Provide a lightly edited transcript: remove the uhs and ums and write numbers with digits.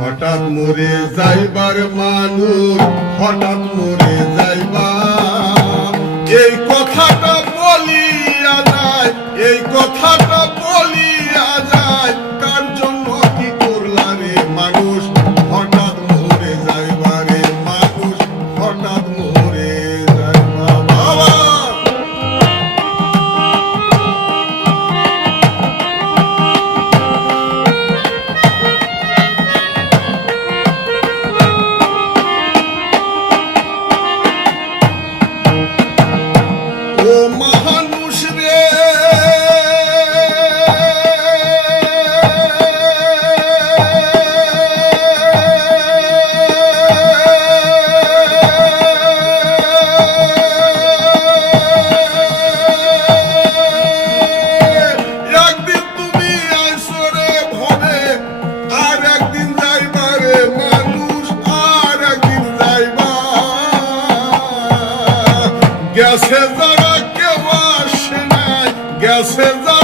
হঠাৎ মরে যাইবার মানুষ, হঠাৎ মরে যাইবা, এই কথাটা বলিয়া যায়, এই কথাটা বলিয়া যায়, কার জন্য কি করলা রে মানুষ, হঠাৎ মরে যাইবা রে মানুষ, হঠাৎ মরে যাইবা বাবা। ও মানুষ রে, একদিন তুমি আইসো রে ভবে, আর একদিন যাইবা রে মানুষ, আর একদিন যাইবা। গেছে যারা কেউ আসে নাই, গেছে যারা